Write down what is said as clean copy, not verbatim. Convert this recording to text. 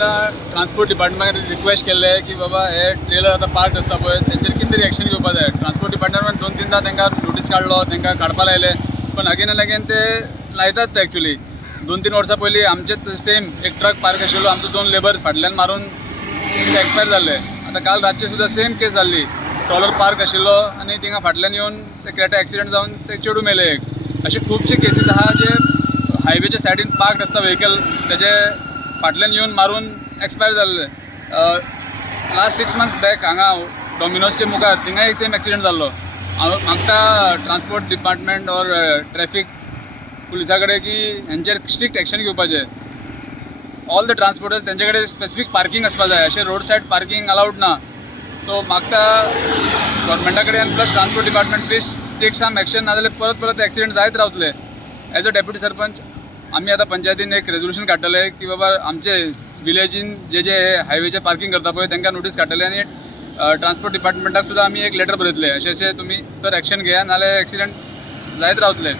तेन्ना transport डिपार्टमेंटाक request केल्ले की बाबा हे ट्रेलर आतां पार्क आसता पळय तेंचेर कितें तरी एक्शन घेवपा जाय. ट्रान्सपोर्ट डिपार्टमेंट 2-3दां तांकां नोटीस काडलो, तांकां काडपा लायले, पण अगेन एंड अगेन ते लायतात ते एक्चुली. 2-3 वर्सां पयलीं आमचेच सेम एक ट्रक पार्क आशिल्लो, आमचो 2 लेबर फाटल्यान मारून एक्सपायर जाल्ले. आतां काल रातचे सुद्दां सेम केस जाल्ली. ट्रॉलर पार्क आशिल्लो आनी थिंगा फाटल्यान येवन ते क्रेटा एक्सिडेंट जावन ते चेडू मेले एक. अशे खुबशे केसीस आहा जे हायवेच्या सायडीन पार्क आसता व्हेकल तेजे फाटल्यान येवन मारून एक्सपायर जाल्ले. लास्ट 6 मंथ्स बॅक हांगा डॉमिनोजचे मुखार थिंगाय सेम एक्सिडेंट जाल्लो. हांव मागता ट्रान्सपोर्ट डिपार्टमेंट ऑर ट्रॅफिक पुलिसा कडेन की हेंचेर स्ट्रिक्ट एक्शन घेवपाचें. ऑल द ट्रान्सपोर्टर्स तेंचे कडेन स्पेसिफीक पार्किंग आसपा जाय, अशें रोड सायड पार्किंग अलाउड ना. सो मागता गव्हर्मेंटा कडेन plus transport department please take some action, नाजाल्यार परत परत एक्सिडेंट जायत रावतले. एज अ डेप्युटी सरपंच आमी आतां पंचायतीन एक रेजोल्युशन काडटले की बाबा आमचे विलेजीन जे हायवेचे पार्किंग करता पळय तांकां नोटीस काडटले आनी ट्रान्सपोर्ट डिपार्टमेंटाक सुद्दां आमी एक लेटर बरयतले अशें तुमी सर एक्शन घेया, नाजाल्यार एक्सिडेंट जायत रावतले.